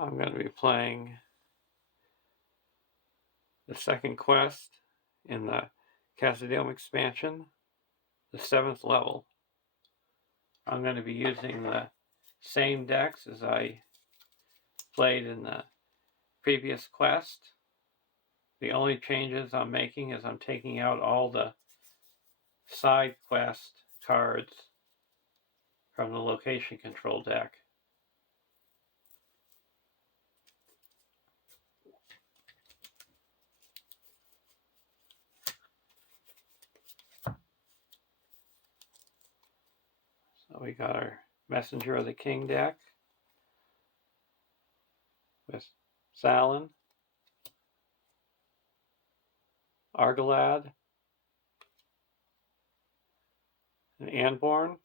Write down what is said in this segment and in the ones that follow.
I'm going to be playing the second quest in the Khazad-dûm expansion, the 7th level. I'm going to be using the same decks as I played in the previous quest. The only changes I'm making is I'm taking out all the side quest cards from the location control deck. So we got our Messenger of the King deck with Salin, Argalad, and Anborn.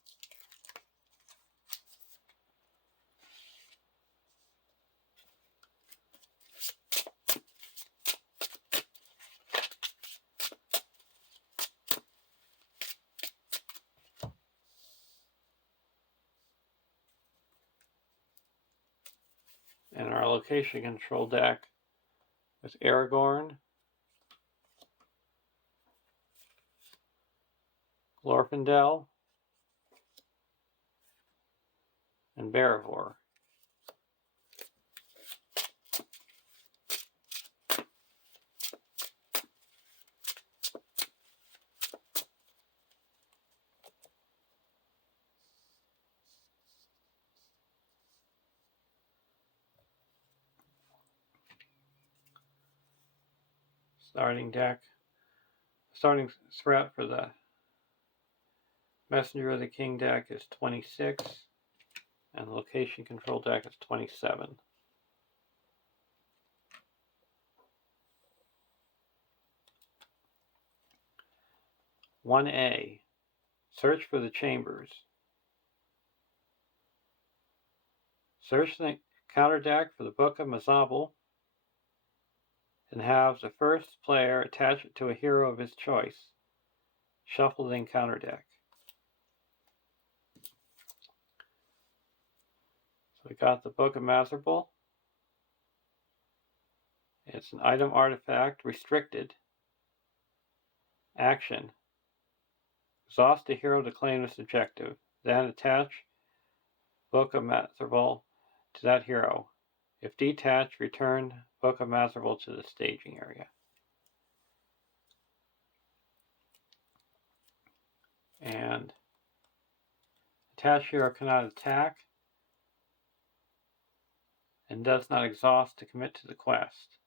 And our location control deck with Aragorn, Glorfindel, and Barivor. Starting threat for the Messenger of the King deck is 26, and the location control deck is 27. "1A. Search for the chambers. Search the counter deck for the Book of Mazabal and have the first player attach it to a hero of his choice. Shuffle the encounter deck." So we got the Book of Mazabal. It's an item artifact, restricted. Action: exhaust a hero to claim this objective. Then attach Book of Mazabal to that hero. If detached, return Book of Mazabal to the staging area. And attached hero cannot attack and does not exhaust to commit to the quest.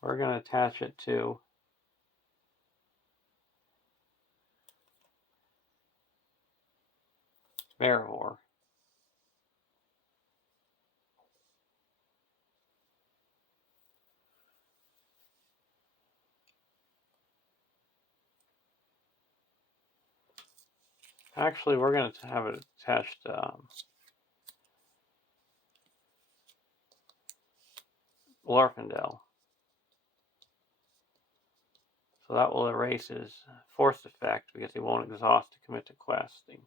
We're going to attach it to Barivor. Actually, we're going to have it attached Glorfindel. So that will erase his force effect because he won't exhaust to commit to questing.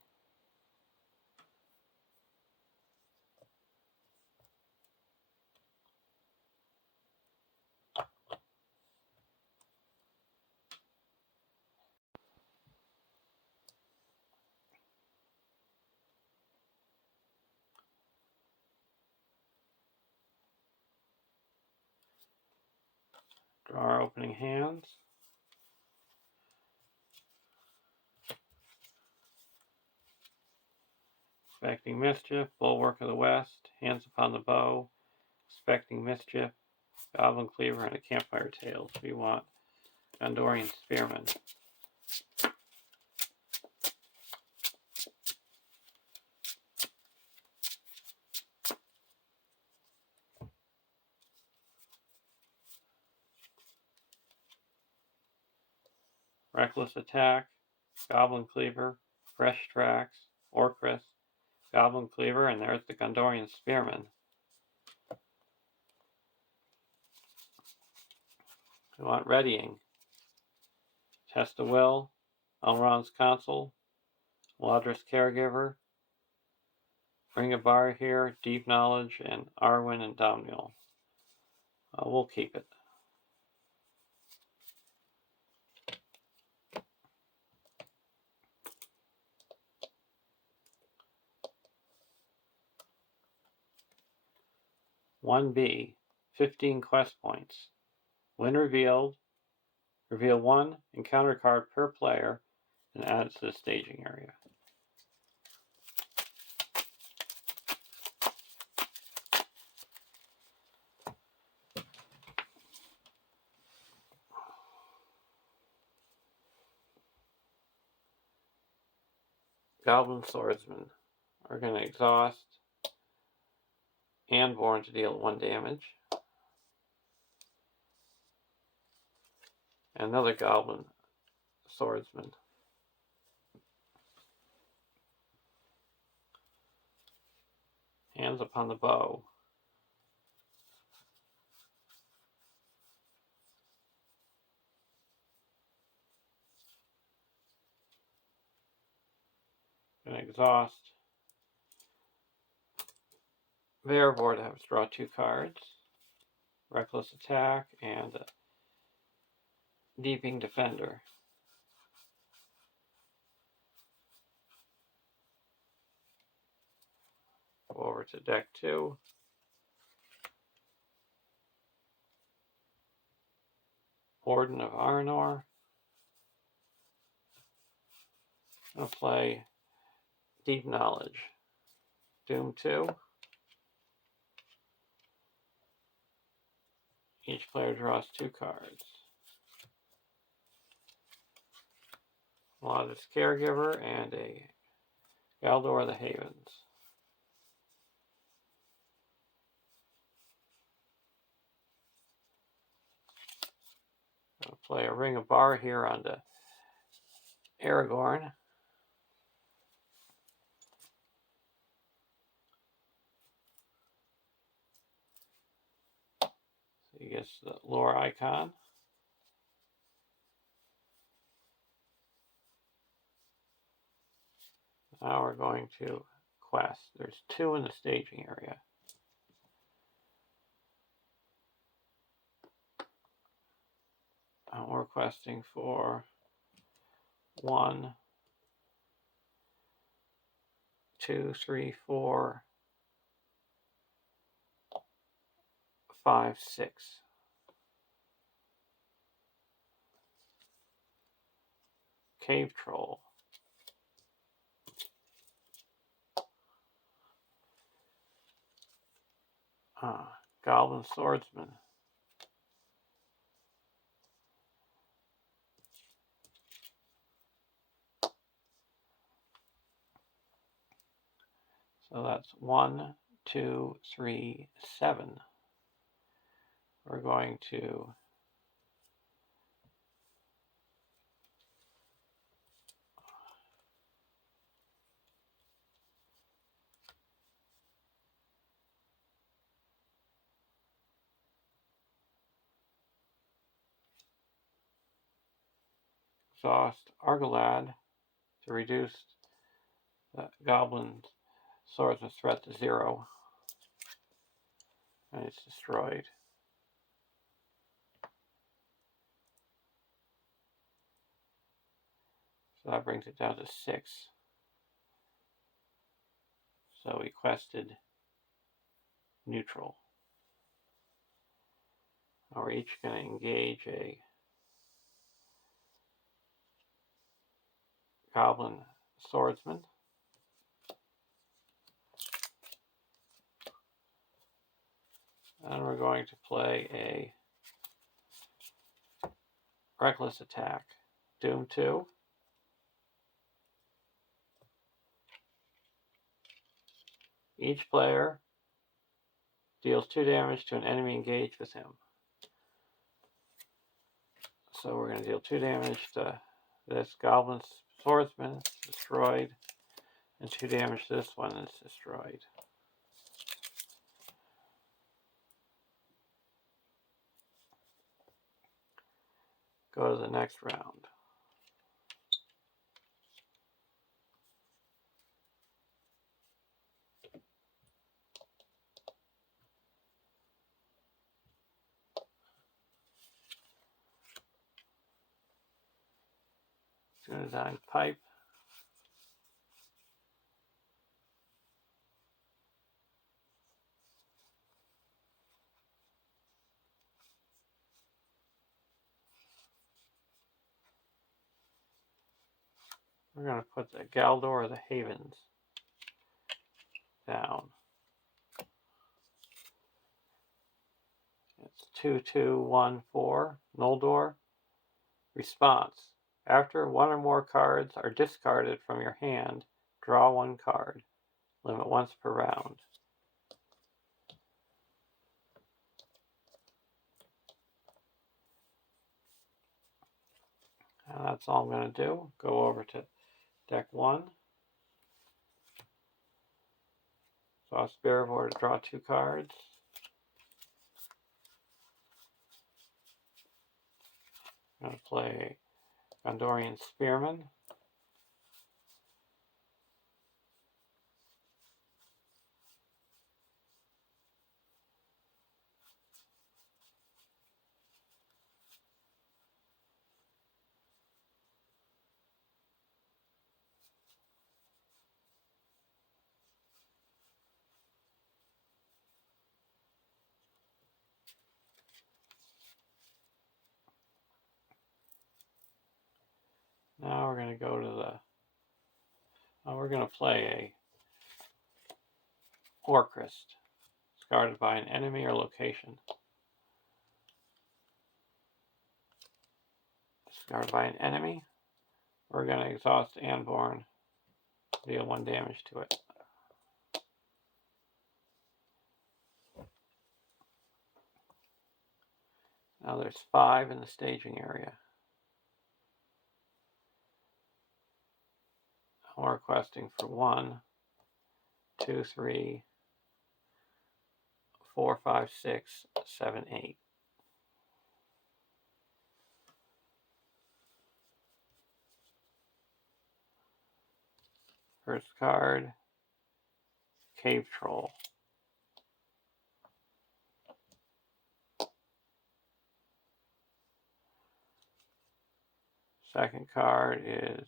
Draw our opening hands. Expecting Mischief, Bulwark of the West, Hands Upon the Bow, Expecting Mischief, Goblin Cleaver, and a Campfire Tales. We want Gondorian Spearman. Reckless Attack, Goblin Cleaver, Fresh Tracks, Orchrist, Goblin Cleaver, and there's the Gondorian Spearman. We want Readying, Test of Will, Elrond's Counsel, Lodra's Caregiver, Ring of Bar here, Deep Knowledge, and Arwen and Domnul. We'll keep it. (1B) 15 quest points. When revealed, reveal one encounter card per player and add it to the staging area. Goblin Swordsmen are going to exhaust Anborn to deal 1 damage. Another Goblin Swordsman. Hands upon the bow. Going to exhaust Verivore to have to draw 2 cards. Reckless Attack and Deeping Defender. Go over to deck 2. Warden of Arnor. I'll play Deep Knowledge. Doom 2. Each player draws 2 cards. Lodra's Caregiver and a Galdor the Havens. I'll play a Ring of Bar here on the Aragorn. So he gets the lore icon. Now we're going to quest. There's 2 in the staging area. We're questing for 1, 2, 3, 4, 5, 6. Cave Troll. Goblin Swordsman. So that's 1, 2, 3, 7. We're going to exhaust Argalad to reduce the Goblin Swordsman's threat to 0. And it's destroyed. So that brings it down to 6. So we quested neutral. Now we're each going to engage a Goblin Swordsman. And we're going to play a Reckless Attack. Doom 2. Each player deals 2 damage to an enemy engaged with him. So we're going to deal 2 damage to this Goblin Swordsman, destroyed, and 2 damage to this one, that's destroyed. Go to the next round. Student pipe. We're going to put the Galdor of the Havens down. It's 2214, Noldor. Response. After one or more cards are discarded from your hand, draw one card. Limit once per round. And that's all I'm going to do. Go over to deck 1. Draw Spearboard to draw 2 cards. I'm going to play Gondorian Spearman. Now we're going to go to the... we're going to play a Orcrist. Discarded by an enemy or location. Discarded by an enemy. We're going to exhaust Anborn. Deal 1 damage to it. Now there's 5 in the staging area. I'm requesting for 1, 2, 3, 4, 5, 6, 7, 8. First card, Cave Troll. Second card is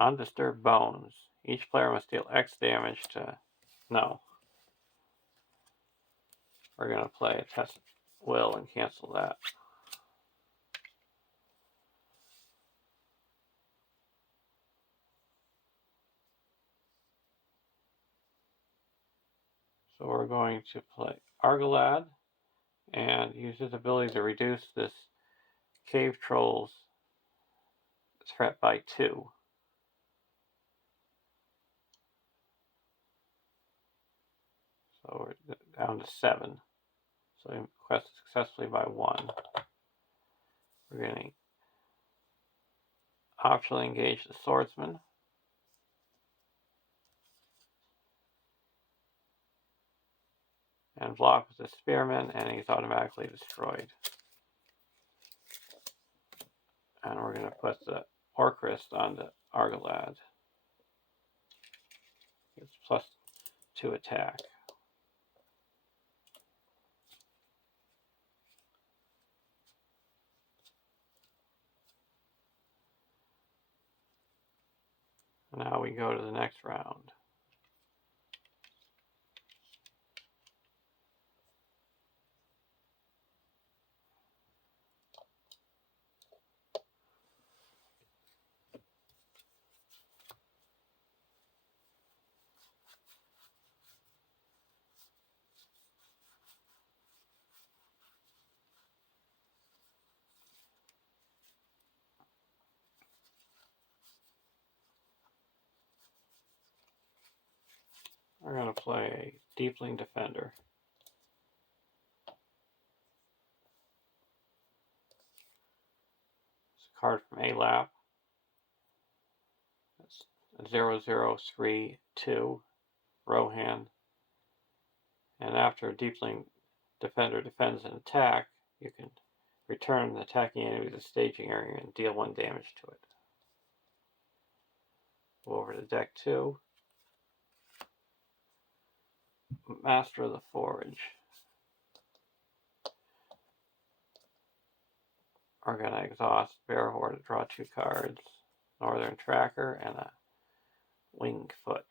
Undisturbed Bones. Each player must deal X damage to... No. We're going to play a Test Will and cancel that. So we're going to play Argalad and use his ability to reduce this Cave Troll's threat by 2. So we're down to 7. So we quest successfully by 1. We're going to optionally engage the Swordsman. And block with the Spearman, and he's automatically destroyed. And we're going to put the Orcrist on the Argalad. It's +2 attack. Now we go to the next round. We're going to play a Deepling Defender. It's a card from ALAP. It's 0032 Rohan. And after a Deepling Defender defends an attack, you can return the attacking enemy to the staging area and deal 1 damage to it. Go over to deck 2. Master of the Forge. We're going to exhaust Bear Horde to draw 2 cards. northern tracker, and a wing foot.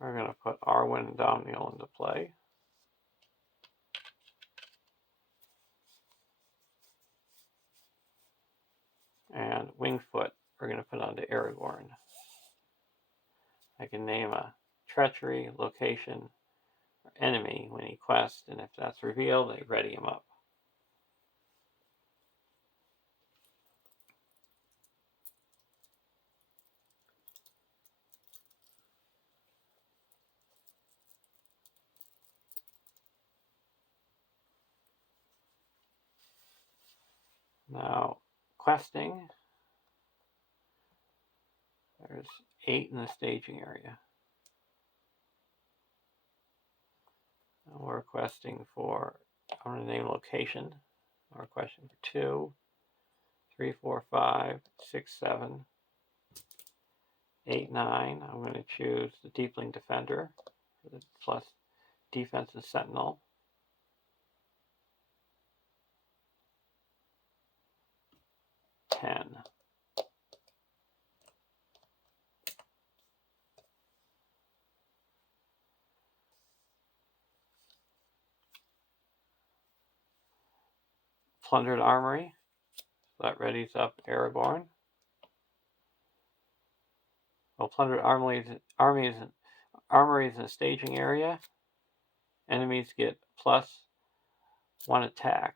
We're going to put Arwen and Domniel into play. And Wingfoot we're going to put onto Aragorn. I can name a treachery, location, or enemy when he quests, and if that's revealed, I ready him up. Now, questing. There's 8 in the staging area. And we're questing for, I'm going to name location. We're questing for 2, 3, 4, 5, 6, 7, 8, 9. I'm going to choose the Deepling Defender for the plus defense and Sentinel. 10. Plundered Armory. So that readies up Aragorn. Well, plundered armories in the staging area. Enemies get +1 attack.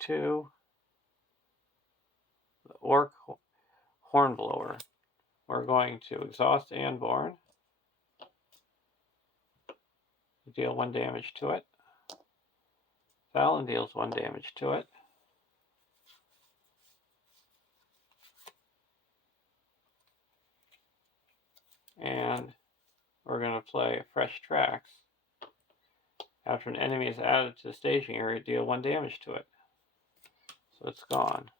2. The Orc Hornblower. We're going to exhaust Anborn. Deal 1 damage to it. Valen deals 1 damage to it. And we're going to play Fresh Tracks. After an enemy is added to the staging area, deal 1 damage to it. So it's gone.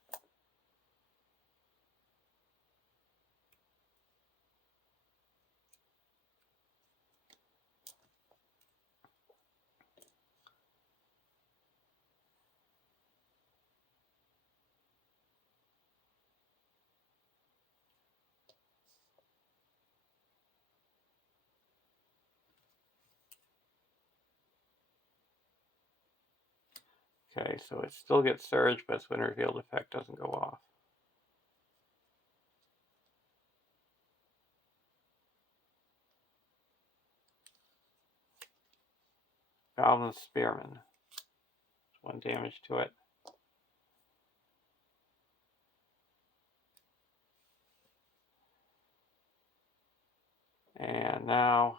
Okay, so it still gets surge, but its when revealed effect doesn't go off. Goblin Spearman. 1 damage to it. And now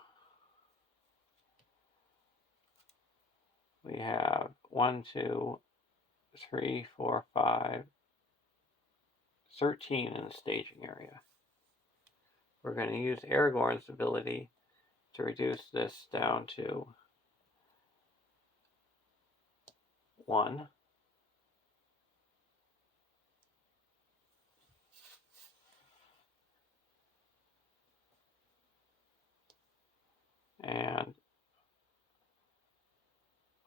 we have 1, 2, 3, 4, 5, 13 in the staging area. We're going to use Aragorn's ability to reduce this down to 1. And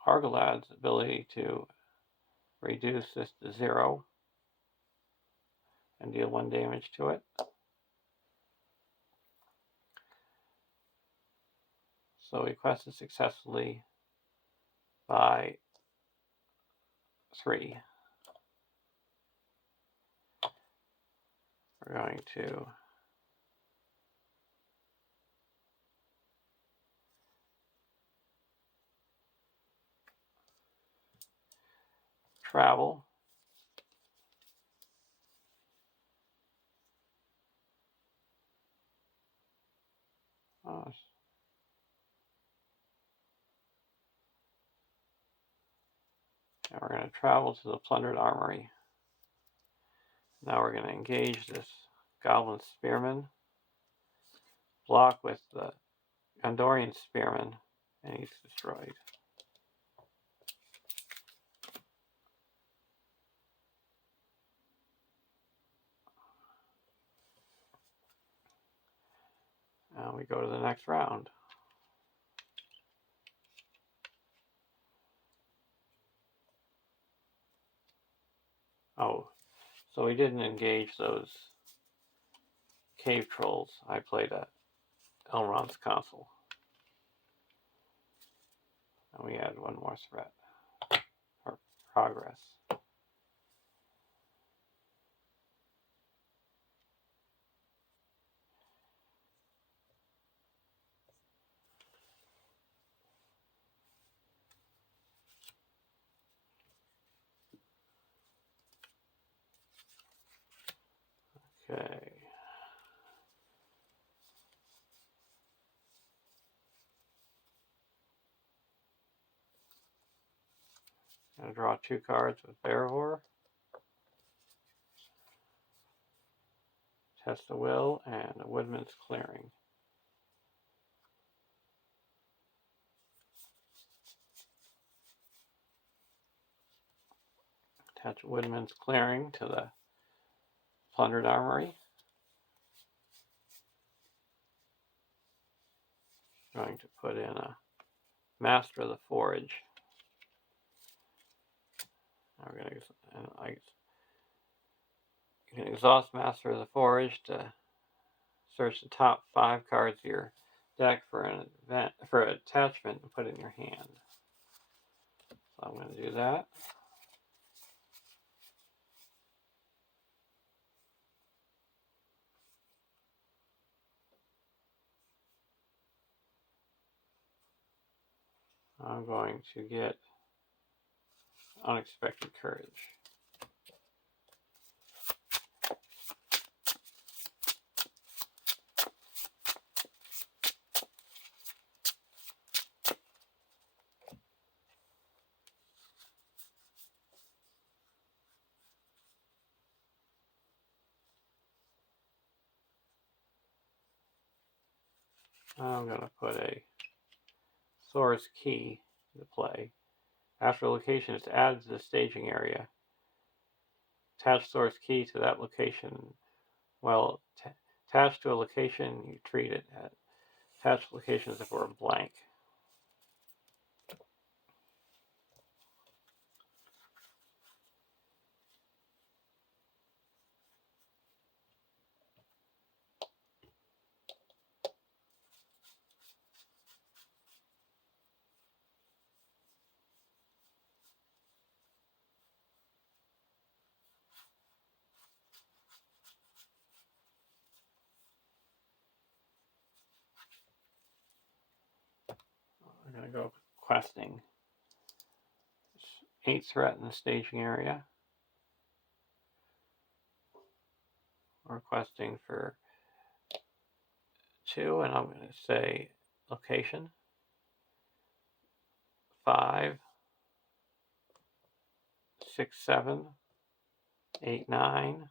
Argalad's ability to reduce this to 0 and deal 1 damage to it. So we quested successfully by 3. We're going to travel. And we're going to travel to the plundered armory. Now we're going to engage this Goblin Spearman. Block with the Gondorian Spearman, and he's destroyed. Now we go to the next round. Oh, so we didn't engage those cave trolls I played at Elrond's Castle. And we add one more threat, or progress. Okay. Gonna draw 2 cards with Bearhor. Test the Will and a Woodman's Clearing. Attach Woodman's Clearing to the Plundered Armory. Going to put in a Master of the Forge. We're going to, you can exhaust Master of the Forge to search the top 5 cards of your deck for an attachment and put it in your hand. So I'm going to do that. I'm going to get Unexpected Courage. I'm going to put a Source Key into play. After a location is added to the staging area, attach Source Key to that location. While attached to a location, you treat it at attached location as if it were blank. I'm going to go questing. 8 threat in the staging area. We're questing for 2, and I'm going to say location 5, 6, 7, 8, 9.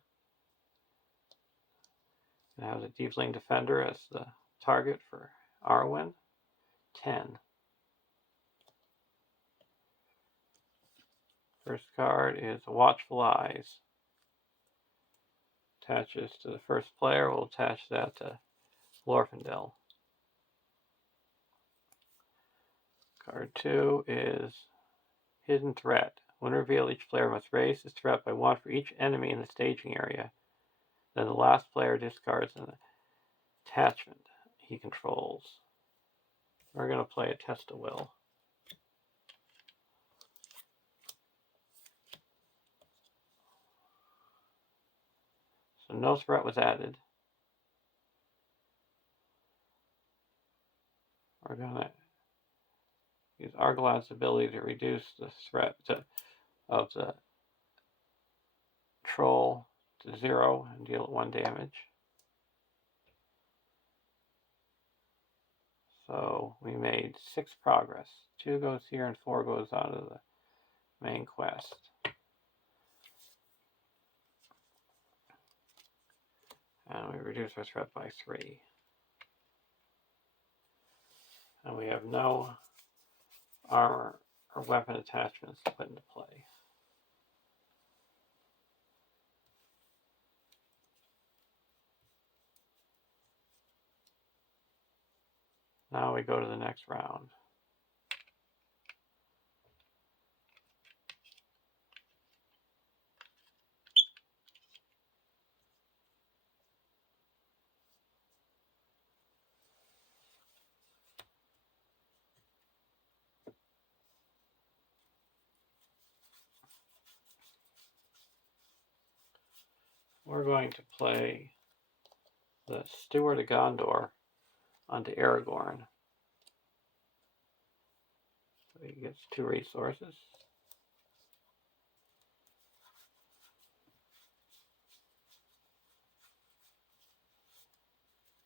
And have the Deepling Defender as the target for Arwen. 10. First card is Watchful Eyes. Attaches to the first player. We'll attach that to Glorfindel. Card 2 is Hidden Threat. When revealed, each player must raise his threat by 1 for each enemy in the staging area. Then the last player discards an attachment he controls. We're going to play a Test of Will. So no threat was added. We're going to use Arglad's ability to reduce the threat of the troll to 0 and deal 1 damage. So we made 6 progress. 2 goes here and 4 goes out of the main quest. And we reduce our threat by 3. And we have no armor or weapon attachments to put into play. Now we go to the next round. We're going to play the Steward of Gondor onto Aragorn. So he gets 2 resources.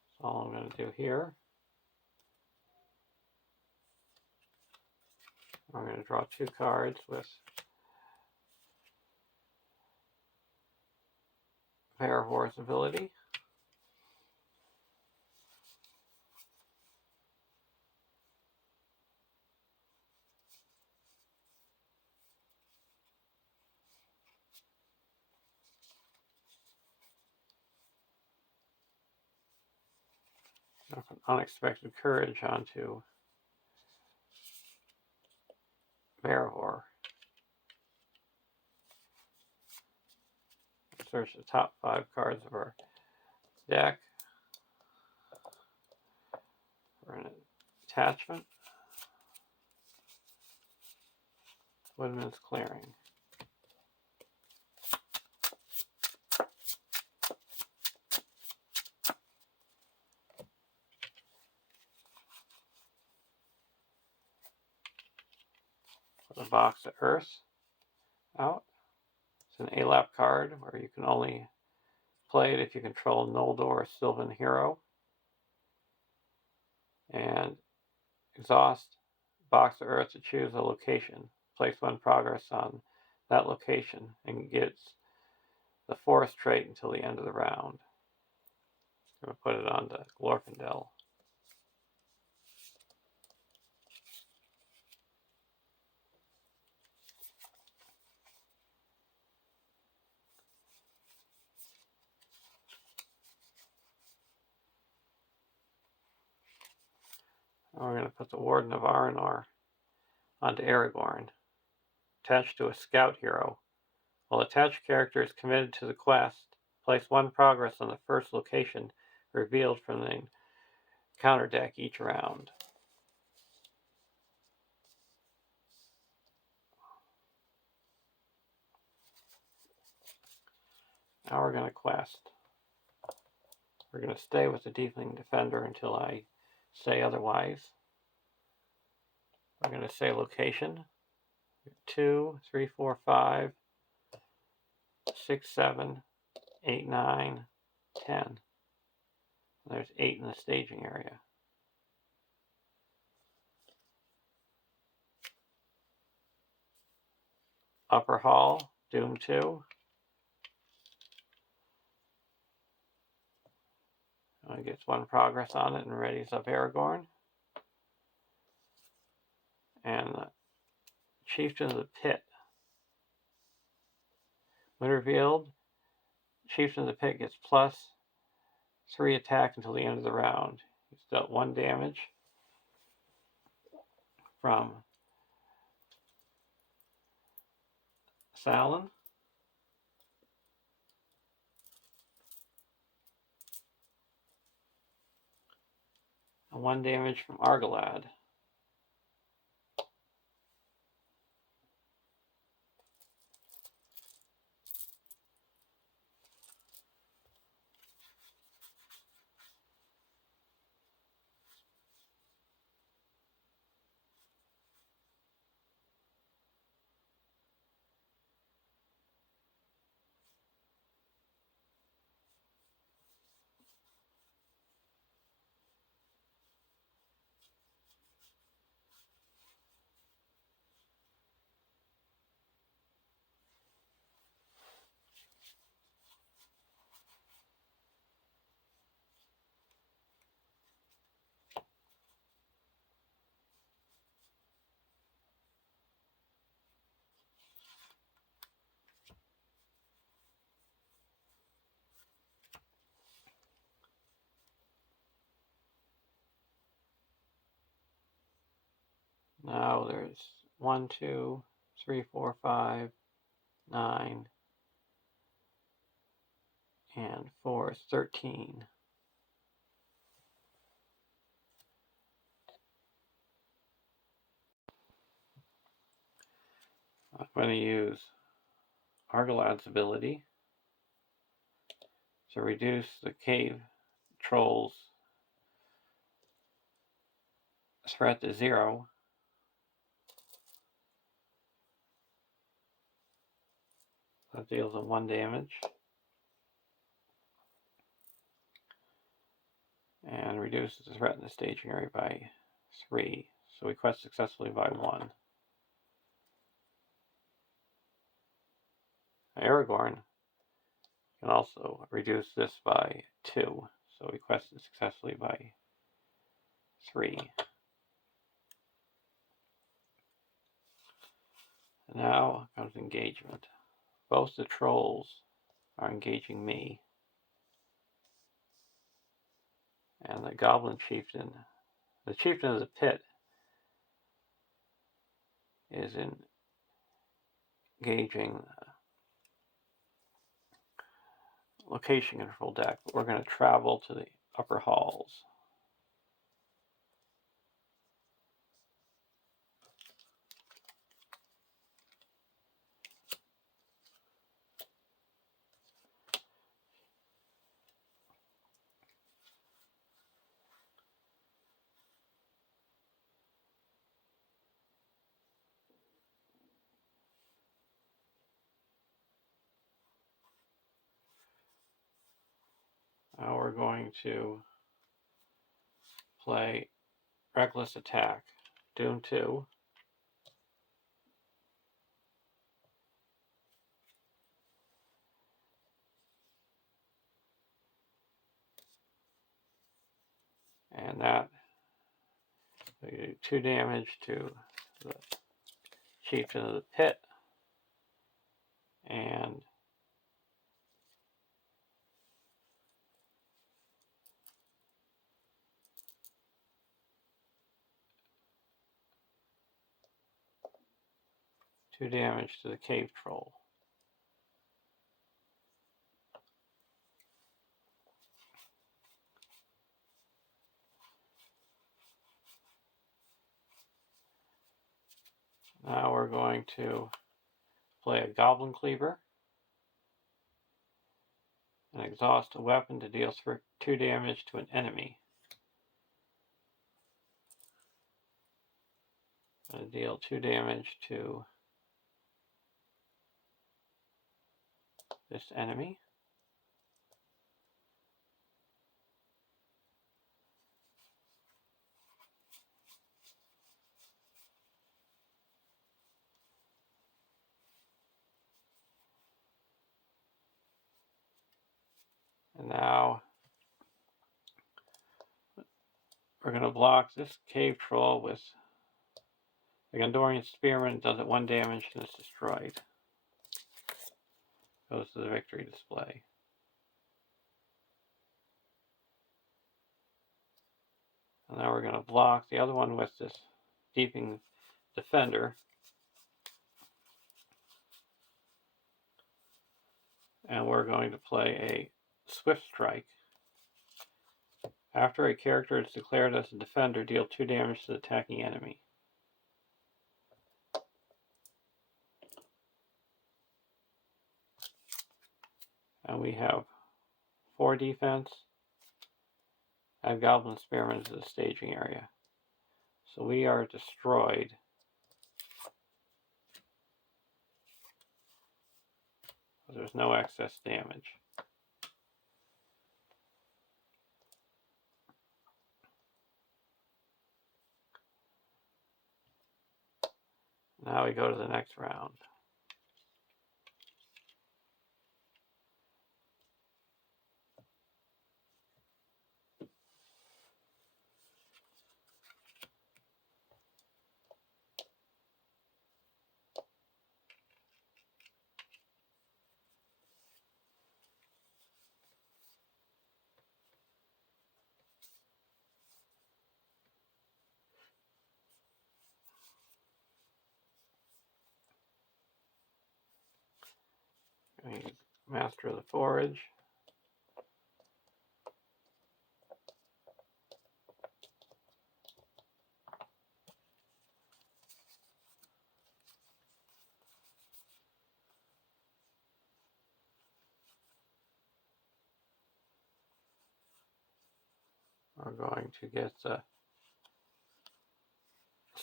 That's all I'm going to do here. I'm going to draw 2 cards with Verevor's ability. An unexpected courage onto Verevor. Search the top 5 cards of our deck for an attachment. Woodman's Clearing. Put a box of Earth out. It's an ALAP card where you can only play it if you control Noldor or Sylvan Hero. And exhaust box of Earth to choose a location. Place 1 progress on that location and gets the forest trait until the end of the round. I'm going to put it on to Glorfindel. We're going to put the Warden of Arinor onto Aragorn, attached to a scout hero. While attached character is committed to the quest, place 1 progress on the first location revealed from the counter deck each round. Now we're going to quest. We're going to stay with the Deepling Defender until I say otherwise. We're going to say location. 2, 3, 4, 5, 6, 7, 8, 9, 10. There's 8 in the staging area. Upper Hall, Doom 2. Gets 1 progress on it and readies up Aragorn. And the Chieftain of the Pit. When revealed, Chieftain of the Pit gets +3 attack until the end of the round. He's dealt 1 damage from Salin. And 1 damage from Argalad. Now there's 1, 2, 3, 4, 5, 9, and 4 is 13. I'm going to use Argolad's ability to reduce the cave trolls' threat to 0. That deals them 1 damage. And reduces the threat in the staging area by 3. So we quest successfully by 1. Aragorn can also reduce this by 2. So we quested successfully by 3. And now comes engagement. Both the trolls are engaging me. And the goblin chieftain, the chieftain of the pit, is engaging location control deck. We're going to travel to the upper halls. Now we're going to play Reckless Attack, Doom 2. And that we do 2 damage to the chieftain of the pit, and two damage to the cave troll. Now we're going to play a Goblin Cleaver and exhaust a weapon to deal 2 damage to an enemy. I'm going to deal 2 damage to this enemy. And now we're going to block this cave troll with the Gondorian Spearman. Does it 1 damage and it's destroyed. Goes to the victory display. And now we're going to block the other one with this Deeping Defender. And we're going to play a Swift Strike. After a character is declared as a defender, deal 2 damage to the attacking enemy. And we have 4 defense and Goblin Spearmen to the staging area. So we are destroyed. There's no excess damage. Now we go to the next round. Master of the Forage. We're going to get the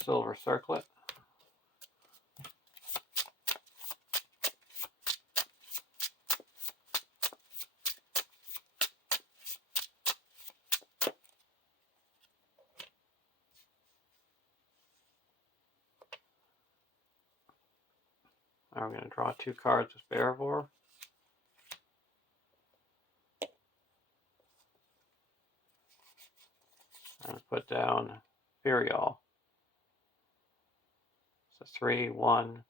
Silver Circlet. Now we're going to draw 2 cards with Bearvor. And put down Furial. So 3, 1,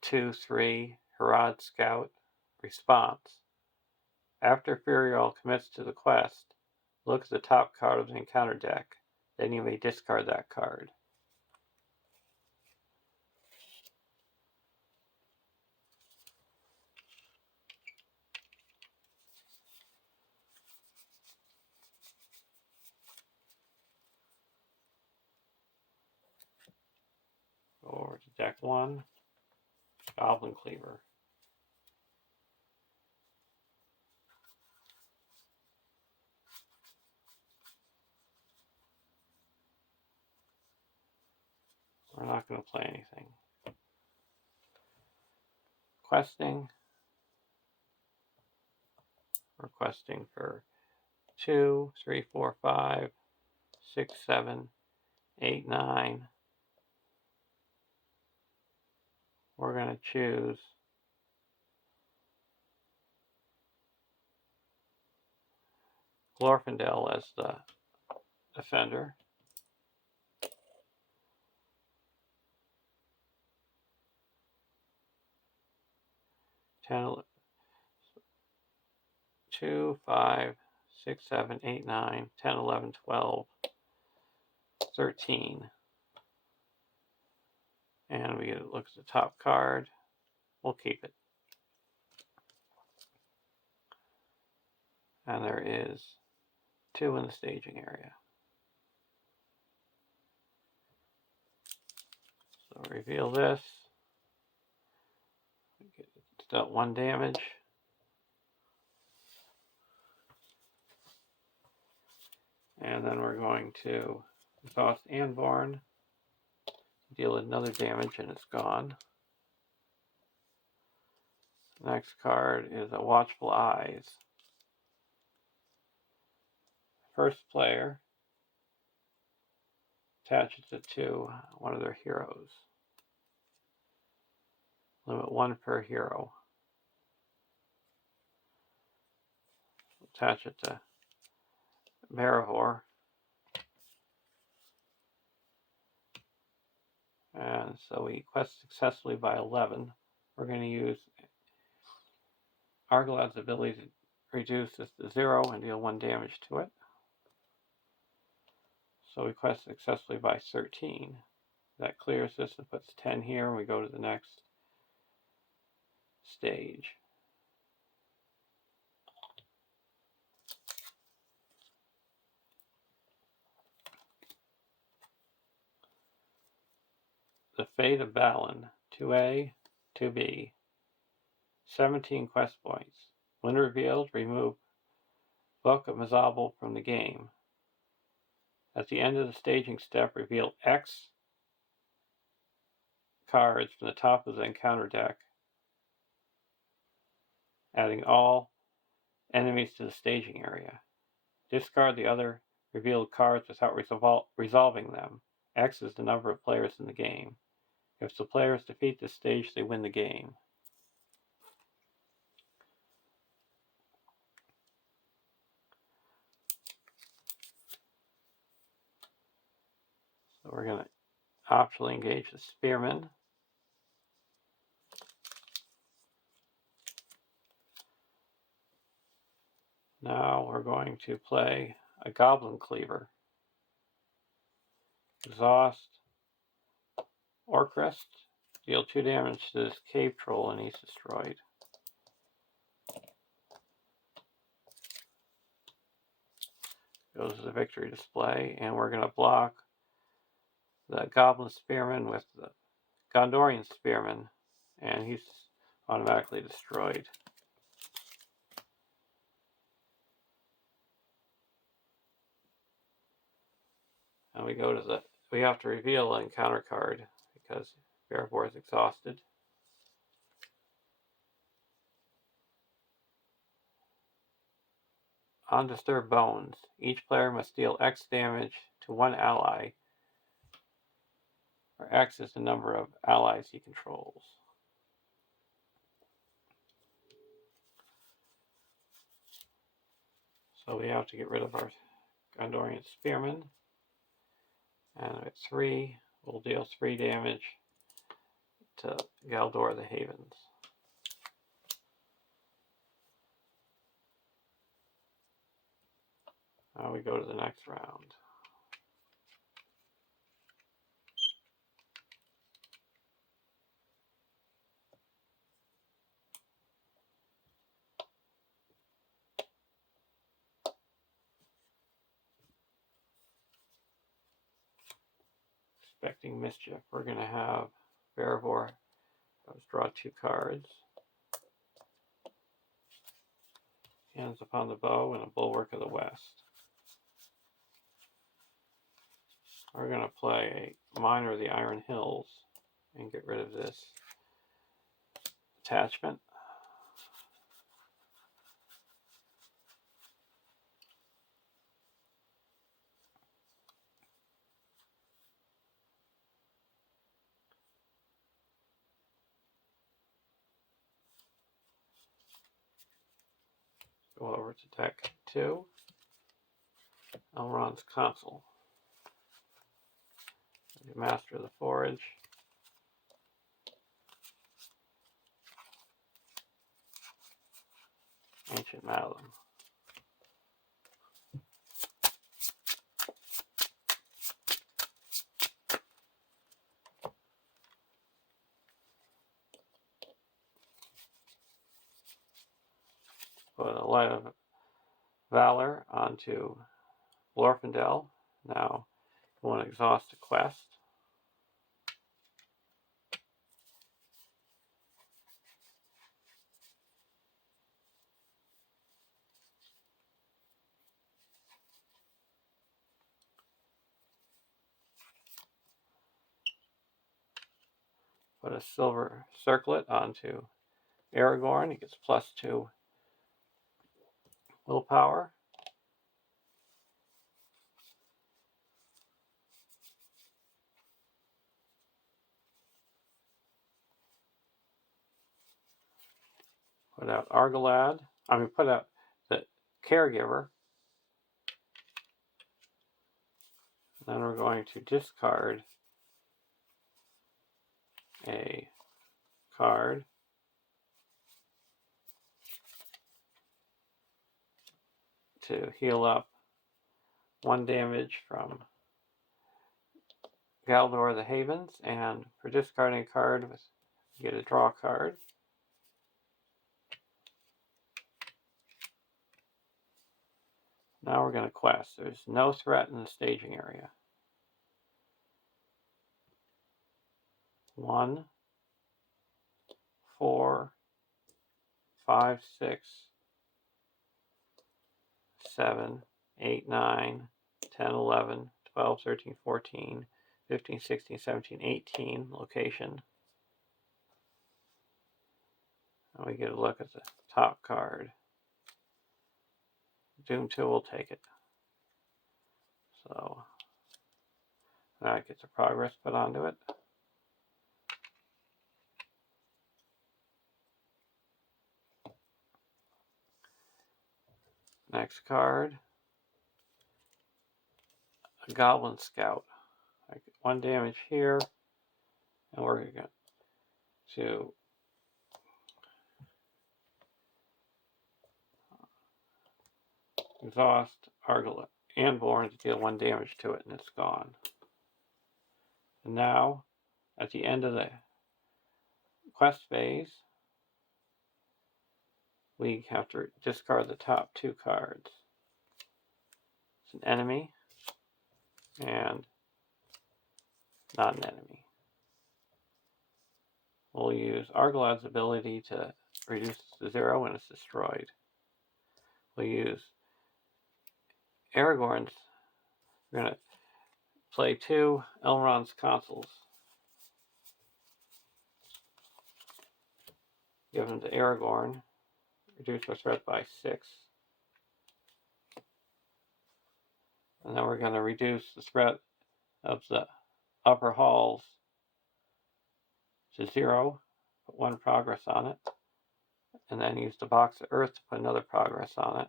2, 3, Herod Scout. Response. After Furial commits to the quest, look at the top card of the encounter deck. Then you may discard that card. Go over to deck 1, Goblin Cleaver. We're not going to play anything. Questing. We're questing for 2, 3, 4, 5, 6, 7, 8, 9. We're going to choose Glorfindel as the defender. Ten, 2, 5, 6, 7, 8, 9, 10, 11, 12, 13. And we look at the top card. We'll keep it. And there is 2 in the staging area. So reveal this. It's dealt 1 damage. And then we're going to exhaust Anborn, deal another damage, and it's gone. Next card is a Watchful Eyes. First player attaches it to one of their heroes. Limit 1 per hero. Attach it to Bearvor. And so we quest successfully by 11. We're going to use Argalad's ability to reduce this to 0 and deal 1 damage to it. So we quest successfully by 13. That clears this and puts 10 here, and we go to the next stage. The Fate of Balin, 2A, 2B. 17 quest points. When revealed, remove Book of Mizabel from the game. At the end of the staging step, reveal X cards from the top of the encounter deck, adding all enemies to the staging area. Discard the other revealed cards without resolving them. X is the number of players in the game. If the players defeat this stage, they win the game. So we're going to optionally engage the Spearman. Now we're going to play a Goblin Cleaver. Exhaust Orcrist. Deal 2 damage to this cave troll and he's destroyed. goes to the victory display, and we're going to block the Goblin Spearman with the Gondorian Spearman, and he's automatically destroyed. And we have to reveal an encounter card because Bearvor is exhausted. Undisturbed Bones. Each player must deal X damage to one ally, where X is the number of allies he controls. So we have to get rid of our Gondorian Spearman. And at 3, we'll deal 3 damage to Galdor the Havens. Now we go to the next round. Expecting mischief. We're going to have Bearvor draw 2 cards. Hands upon the bow and a Bulwark of the West. We're going to play a Miner of the Iron Hills and get rid of this attachment. Go over to deck 2. Elrond's Consul. Master of the Forage. Ancient Malum. Put a Light of Valor onto Glorfindel. Now we want to exhaust a quest. Put a Silver Circlet onto Aragorn. He gets +2 willpower. Put out Argalad. Put out the Caregiver. Then we're going to discard a card. To heal up 1 damage from Galdor the Havens, and for discarding a card, you get a draw card. Now we're going to quest. There's no threat in the staging area. 1, 4, 5, 6, 7, 8, 9, 10, 11, 12, 13, 14, 15, 16, 17, 18 location. And we get a look at the top card. Doom 2 will take it. So that gets a progress put onto it. Next card, a Goblin Scout. I get 1 damage here, and we're going to exhaust Argalad and Born to deal 1 damage to it, and it's gone. And now, at the end of the quest phase, we have to discard the top 2 cards. It's an enemy and not an enemy. We'll use Argolad's ability to reduce to 0 when it's destroyed. We'll use Aragorn's. We're going to play 2 Elrond's consoles. Give them to Aragorn. Reduce our threat by 6. And then we're going to reduce the threat of the upper halls to 0. Put 1 progress on it. And then use the box of earth to put another progress on it.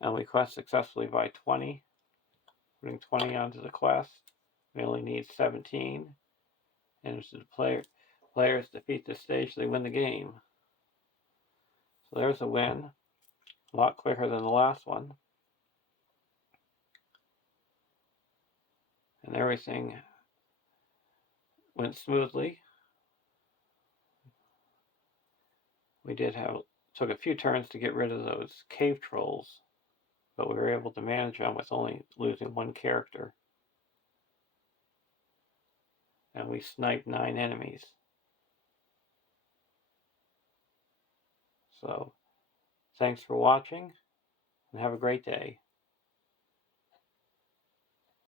And we quest successfully by 20. Putting 20 onto the quest. We only need 17. And if the players defeat this stage, they win the game. So there's a win. A lot quicker than the last one. And everything went smoothly. We took a few turns to get rid of those cave trolls, but we were able to manage them with only losing 1 character. And we sniped 9 enemies. So, thanks for watching, and have a great day.